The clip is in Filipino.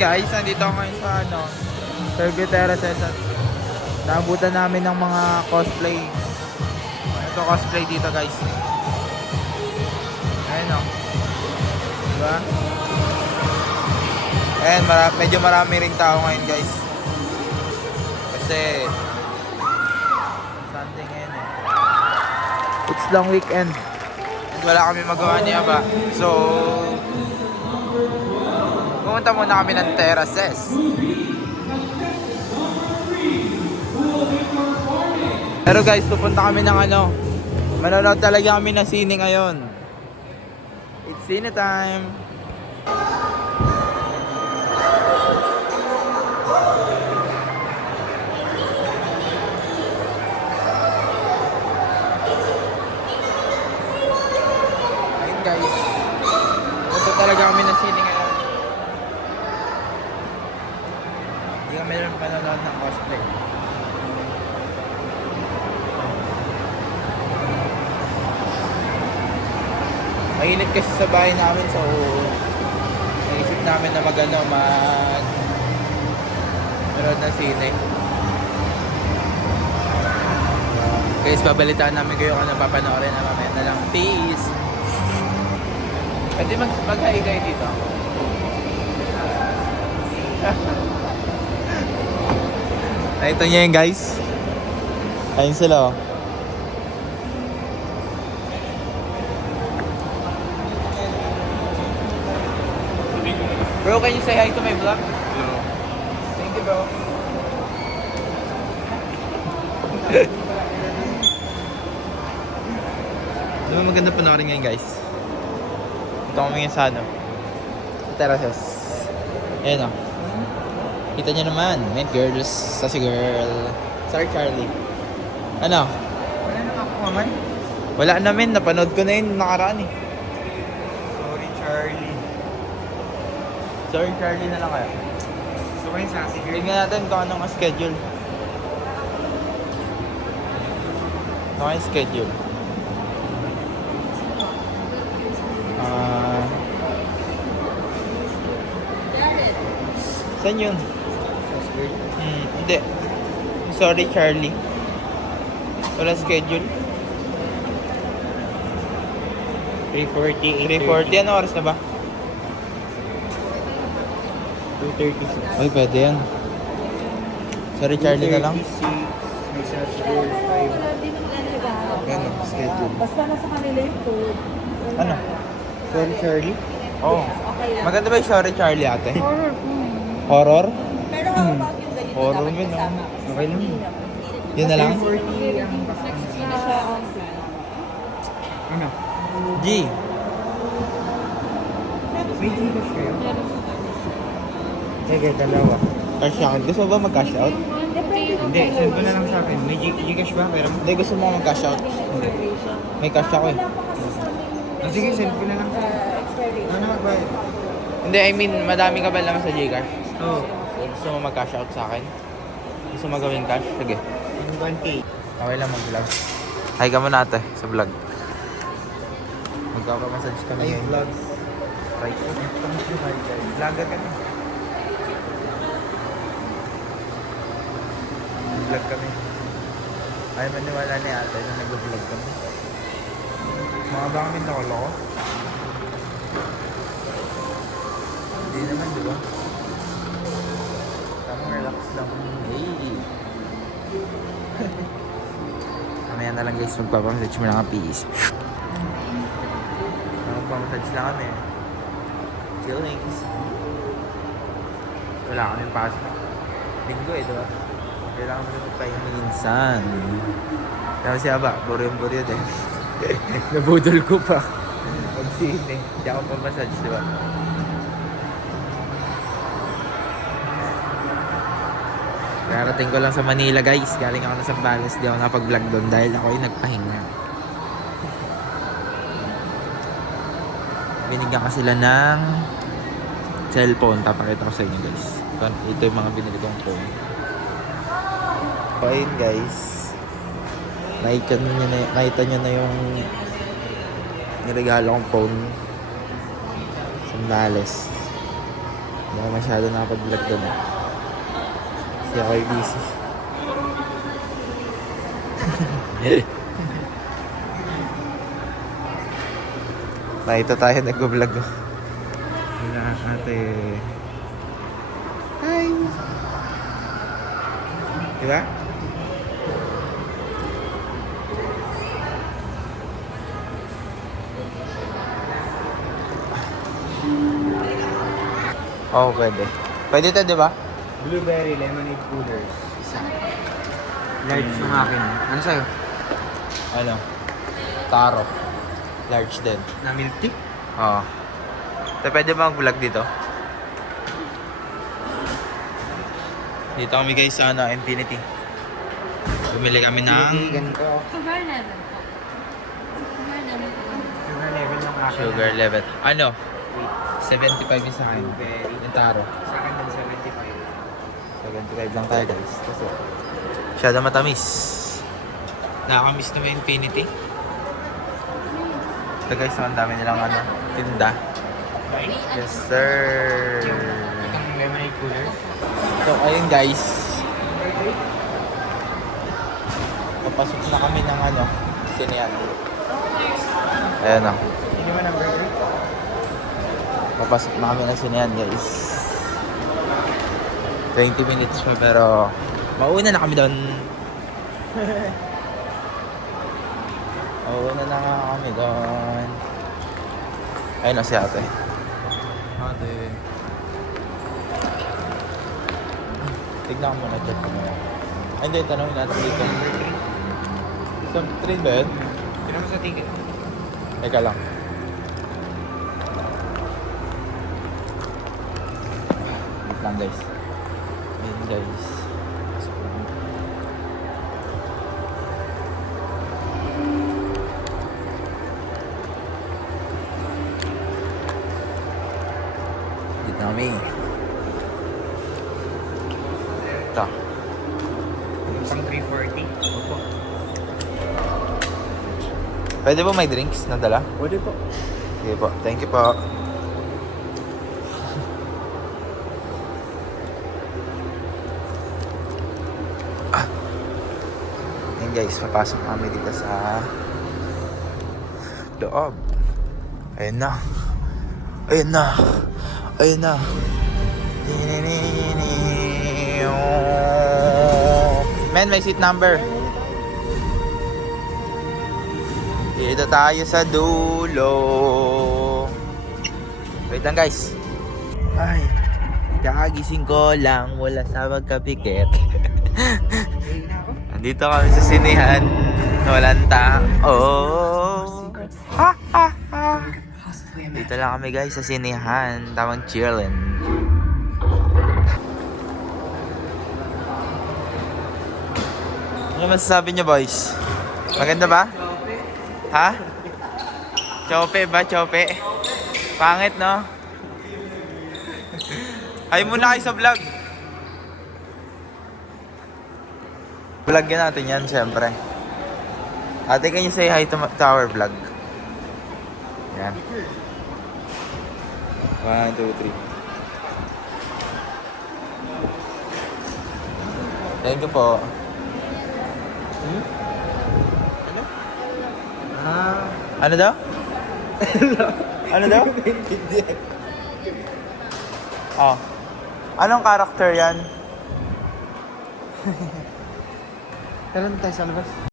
guys, nandito ako ngayon sa Sergio Terraces at naabutan namin ng mga cosplay. Ito cosplay dito guys. Ayan o. Diba? Ayan, medyo marami ring tao ngayon guys. Kasi Sunday ngayon eh. It's long weekend. Wala kami magawa niya ba. So pumunta muna kami ng Terraces. Pero guys, pupunta kami ng manonood talaga kami ng sine ngayon. It's cine time. Ayun guys, pupunta talaga kami ng sine ngayon. Hindi kami manonood ng cosplay. Mainit kasi sa bahay namin, so naisip namin na manood ng sine. Guys, babalitaan namin kayo kung ano papanoorin na mamaya na lang. Peace! Pwede mag-hi kayo dito. Ito niya yun guys. Ayun sila oh. Bro, can you say hi to my vlog? Hello. Thank you, bro. Diba maganda panoorin ngayon, guys? Ito kami ngayon sa Terraces. Ayan o. Kita nyo naman. May girls. Sassy girl. Sorry, Charlie. Ano? Wala na ako naman. Wala namin. Napanood ko na yun nakaraan eh. Sorry, Charlie. Sorry, Charlie na lang kaya. Gusto ko yung sassy girl. Tingnan natin kung anong schedule. Ano yung schedule? Saan yun? Sassy girl? Hindi. Sorry, Charlie. Wala schedule. 3:40, 3:40. Ano oras na ba? 2:36. Ay, pwede yan. Sorry, Charlie na lang. 2:36, may sassy girl, 5. Yan, schedule. Basta nasa kanila yung food. Ano? Sorry, Charlie. Oo. Okay lang. Maganda ba yung Sorry, Charlie, ate? Horror. Horror? Pero how about yung ganito Horror dapat yun, no? kasama? Okay lang. Yun na lang? 3:40 ang Hindi na siya ano? G. May Gcash kayo? Sige, dalawa. Cash out. Gusto mo ba mag-cash out? Hindi, send ko na lang sa akin. May Gcash ba? Pero Hindi, gusto mo mag-cash out. May cash ako eh. sige, send ko na lang sa akin. Ano magbayad? Hindi, I mean, madami ka ba naman sa Gcash? Oo. Gusto mo mag-cash out sa akin? Gusto mo gawin cash? Sige. 1K. Okay lang mag-vlog. Hi ka muna ate sa vlog. Magkaka-massage kami Ay, ngayon. vlogs. Right. Vlogger kami. Vlog kami. Ay, maniwala ni ate na nag-vlog kami. Mga ba kami nakaloko? Hindi naman, di ba? Tamang relax lang. Hey! Mamaya na lang guys, magpapamassage mo lang ang peace. Magpapamassage lang kami. Chillings. Wala kaming pasok. Linggo eh, diba? Kailangan mo naman pahinga minsan. Kaya siya ba, buryong-buryo din. Nabudol ko pa. Magsine. Hindi ako pa-massage, diba? Karating ko lang sa Manila guys. Galing ako na sa Palace. Di ako napag-vlog doon dahil ako yung nagpahinga. Binigyan ka sila ng cellphone. Papakita ko sa inyo guys. Ito yung mga binili kong phone. So ayun guys. Nakita nyo na yung niregalo kong phone. Sandales. Hindi ako masyado nakapag-vlog doon eh. Kasi ako ay busy. Nakita tayo nag-vlog. Wala ate. Hi! Diba? Oo, pwede. Pwede to, di ba? Blueberry lemonade coolers. Isa. Large yung akin. Ano sa'yo? Ano? Taro. Large din. Na milk tea? Oo. So, pwede ba mag-vlog dito? Dito kami guys sa ano, Infinity. Bumili kami ng Ganito. Sugar level po. Sugar level po. Sugar level ng akin. sugar level. Ano? 75 yung sa akin. Blueberry. Yung taro. Sa akin din 75. 75 lang tayo guys. Kasi masyado matamis. Nakakamiss na may Infinity. Ito guys, ang dami nilang ano, tinda. Yes sir. Itong lemonade coolers. So ayun guys. Papasok na kami ng ano, sinehan. Ayan o. Hindi mo ng burger? Papasok na kami ng sinehan guys. 20 minutes pa pero mauna na kami doon. Mauna na nga kami doon. Ayun o si ate. Ate. Tignan ko muna check ko muna. Ay hindi, tanongin natin dito. Sa train ba yun? Tinan mo sa ticket. Teka lang. Wait lang guys. Ayun guys. Pasok lang. Dito kami. Ito. Pang 340. Opo. Pwede po may drinks na dala? Pwede po. Sige po. Thank you po. Ayan guys, papasok kami dito sa loob. Ayun na. Ayun na. Ayun na. Men, may seat number. Dito tayo sa dulo. Wait lang guys. Ay, kakagising ko lang mula sa magkapikit. Nandito kami sa sinehan. Walang tao. Ha ha ha. Dito lang kami guys sa sinehan. Tamang chillin'. Ano masasabi niyo boys? Maganda ba? Ha? Chope ba? Chope? Pangit, no? Ay muna kayo sa vlog. Vlogin natin yan, syempre. Ate, can you say hi to our vlog? Yan. 1, 2, 3. Thank you po. Ano? Ah. Ano daw? Ano daw? Hindi. Oh. Anong character yan? Tara na tayo sa labas.